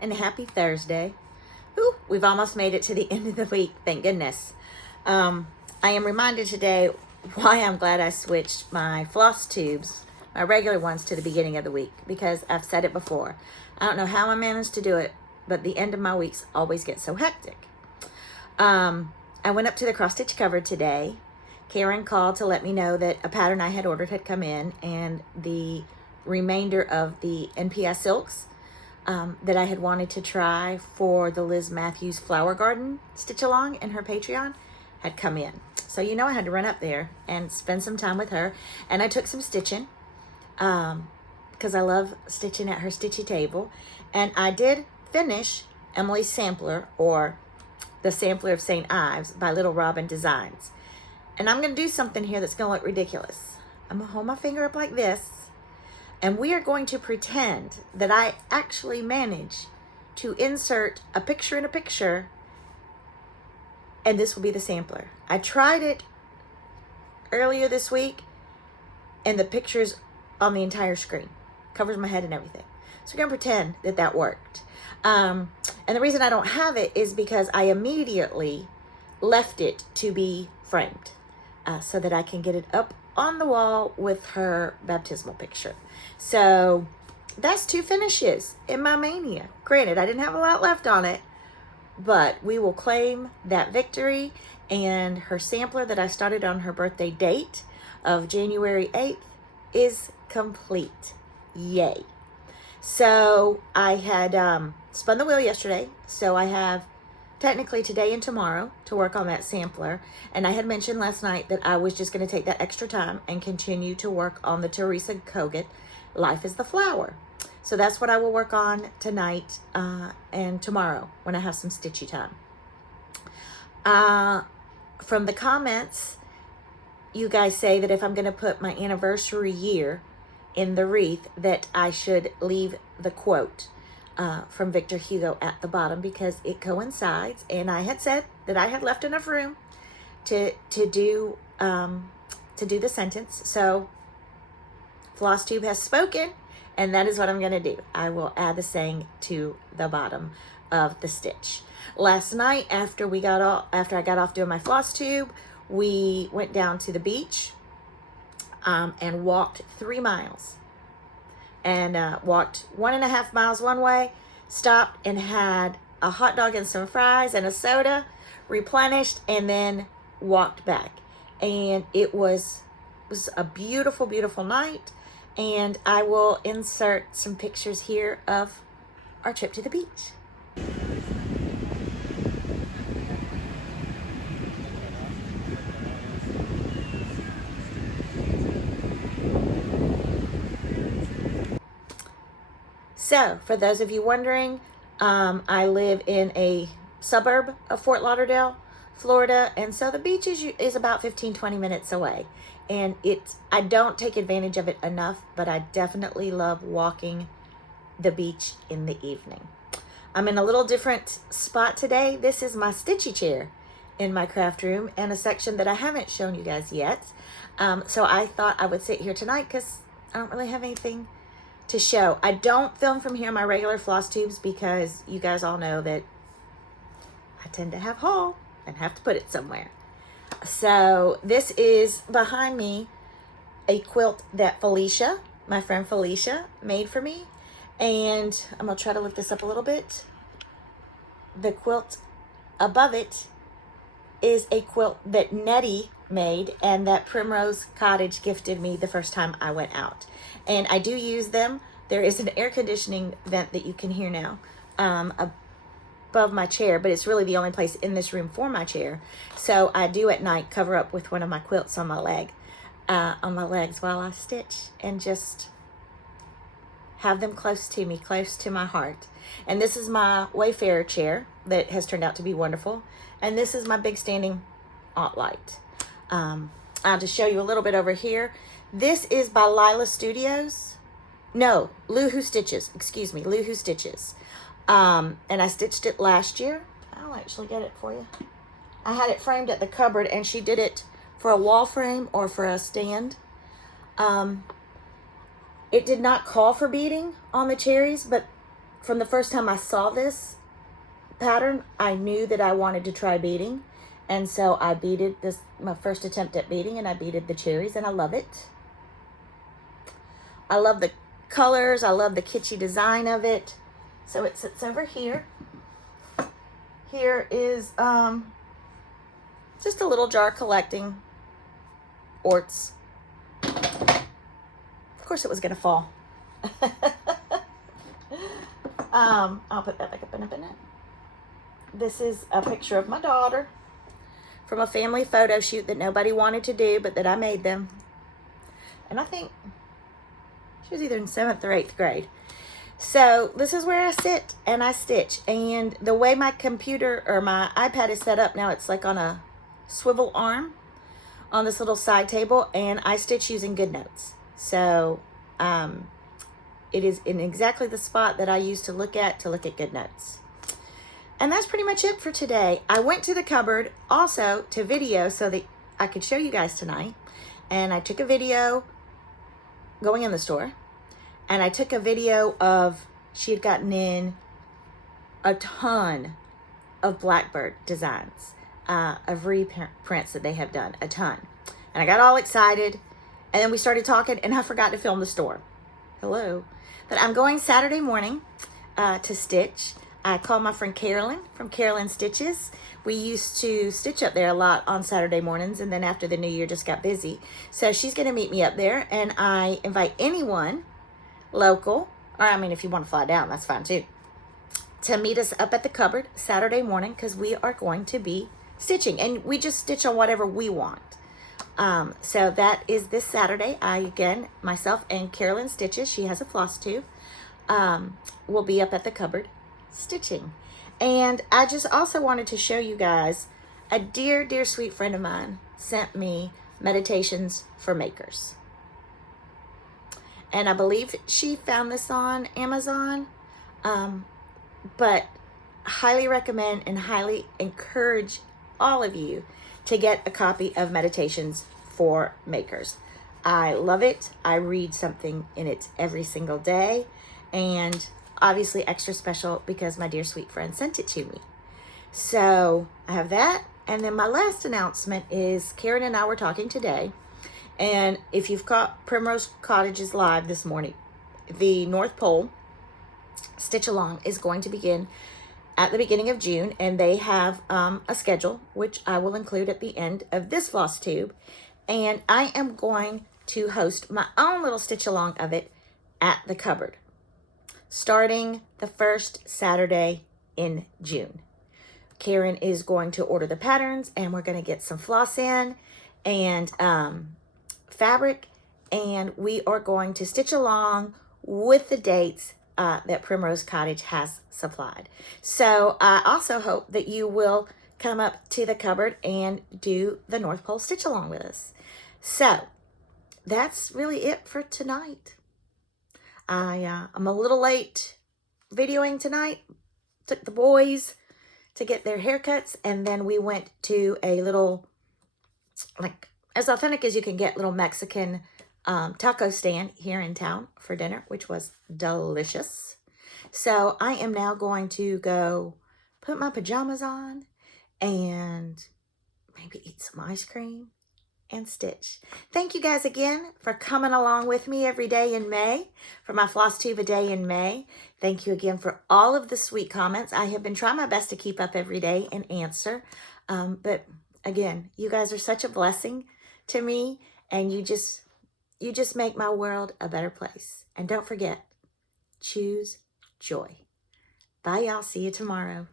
and happy Thursday. Ooh, we've almost made it to the end of the week, thank goodness. I am reminded today why I'm glad I switched my floss tubes, my regular ones, to the beginning of the week, because I've said it before. I don't know how I managed to do it, but the end of my weeks always get so hectic. I went up to the cross stitch cover today. Karen called to let me know that a pattern I had ordered had come in, and the remainder of the NPS silks that I had wanted to try for the Liz Matthews Flower Garden stitch along in her Patreon had come in. So I had to run up there and spend some time with her, and I took some stitching because I love stitching at her stitchy table, and I did finish Emily's Sampler, or the Sampler of St. Ives by Little Robin Designs. And I'm going to do something here that's going to look ridiculous. I'm going to hold my finger up like this, and we are going to pretend that I actually managed to insert a picture in a picture, and this will be the sampler. I tried it earlier this week, and the picture's on the entire screen. Covers my head and everything. So we're going to pretend that that worked. And the reason I don't have it is because I immediately left it to be framed so that I can get it up on the wall with her baptismal picture. So that's 2 finishes in my mania. Granted, I didn't have a lot left on it, but we will claim that victory. And her sampler that I started on her birthday date of January 8th is complete. Yay. So I had spun the wheel yesterday, so I have technically today and tomorrow to work on that sampler. And I had mentioned last night that I was just going to take that extra time and continue to work on the Teresa Kogut Life is the Flower. So that's what I will work on tonight and tomorrow when I have some stitchy time. From the comments, you guys say that if I'm going to put my anniversary year in the wreath, that I should leave the quote from Victor Hugo at the bottom because it coincides. And I had said that I had left enough room to do the sentence. So FlossTube has spoken, and that is what I'm going to do. I will add the saying to the bottom of the stitch. Last night, after I got off doing my FlossTube, we went down to the beach and walked 3 miles. And walked 1.5 miles one way, stopped and had a hot dog and some fries and a soda, replenished, and then walked back. And it was a beautiful, beautiful night. And I will insert some pictures here of our trip to the beach. So, for those of you wondering, I live in a suburb of Fort Lauderdale, Florida, and so the beach is about 15-20 minutes away. And I don't take advantage of it enough, but I definitely love walking the beach in the evening. I'm in a little different spot today. This is my stitchy chair in my craft room, and a section that I haven't shown you guys yet. So I thought I would sit here tonight because I don't really have anything to show. I don't film from here my regular floss tubes because you guys all know that I tend to have haul and have to put it somewhere. So this is behind me a quilt that Felicia, my friend Felicia, made for me. And I'm going to try to lift this up a little bit. The quilt above it is a quilt that Nettie made and that Primrose Cottage gifted me the first time I went out. And I do use them. There is an air conditioning vent that you can hear now above my chair, but it's really the only place in this room for my chair. So I do at night cover up with one of my quilts on my legs while I stitch, and just have them close to me, close to my heart. And this is my Wayfarer chair that has turned out to be wonderful. And this is my big standing Aunt Light. I'll just show you a little bit over here. This is by Lila Studios. No, Loohoo Stitches. Excuse me, Loohoo Stitches. And I stitched it last year. I'll actually get it for you. I had it framed at the cupboard, and she did it for a wall frame or for a stand. It did not call for beading on the cherries, but from the first time I saw this pattern, I knew that I wanted to try beading. And so I beaded this, my first attempt at beading, and I beaded the cherries, and I love it. I love the colors. I love the kitschy design of it. So it sits over here. Here is just a little jar collecting orts. Of course it was going to fall. I'll put that back up in a minute. This is a picture of my daughter from a family photo shoot that nobody wanted to do, but that I made them. And I think she was either in 7th or 8th grade. So this is where I sit and I stitch. And the way my computer or my iPad is set up now, it's like on a swivel arm on this little side table, and I stitch using GoodNotes. So it is in exactly the spot that I used to look at GoodNotes. And that's pretty much it for today. I went to the cupboard also to video so that I could show you guys tonight. And I took a video going in the store. And I took a video of, she had gotten in a ton of Blackbird designs, of reprints that they have done, a ton. And I got all excited. And then we started talking, and I forgot to film the store. Hello. But I'm going Saturday morning to stitch. I called my friend Carolyn from Carolyn Stitches. We used to stitch up there a lot on Saturday mornings, and then after the new year just got busy. So she's going to meet me up there, and I invite anyone local, or I mean if you want to fly down, that's fine too, to meet us up at the cupboard Saturday morning, because we are going to be stitching, and we just stitch on whatever we want. So that is this Saturday. Myself and Carolyn Stitches, she has a floss tube, will be up at the cupboard stitching. And I just also wanted to show you guys, a dear, dear sweet friend of mine sent me Meditations for Makers. And I believe she found this on Amazon, but highly recommend and highly encourage all of you to get a copy of Meditations for Makers. I love it. I read something in it every single day, and obviously extra special because my dear sweet friend sent it to me. So I have that. And then my last announcement is Karen and I were talking today, and if you've caught Primrose Cottages live this morning, the North Pole Stitch Along is going to begin at the beginning of June, and they have a schedule, which I will include at the end of this floss tube. And I am going to host my own little stitch along of it at the cupboard, starting the first Saturday in June. Karen is going to order the patterns, and we're going to get some floss in and fabric, and we are going to stitch along with the dates that Primrose Cottage has supplied. So I also hope that you will come up to the cupboard and do the North Pole Stitch Along with us. So that's really it for tonight. I'm a little late videoing tonight. Took the boys to get their haircuts, and then we went to a little, like, as authentic as you can get, little Mexican taco stand here in town for dinner, which was delicious. So I am now going to go put my pajamas on and maybe eat some ice cream and stitch. Thank you guys again for coming along with me every day in May, for my floss tube a day in May. Thank you again for all of the sweet comments. I have been trying my best to keep up every day and answer. But again, you guys are such a blessing to me, and you just make my world a better place. And don't forget, choose joy. Bye, y'all. See you tomorrow.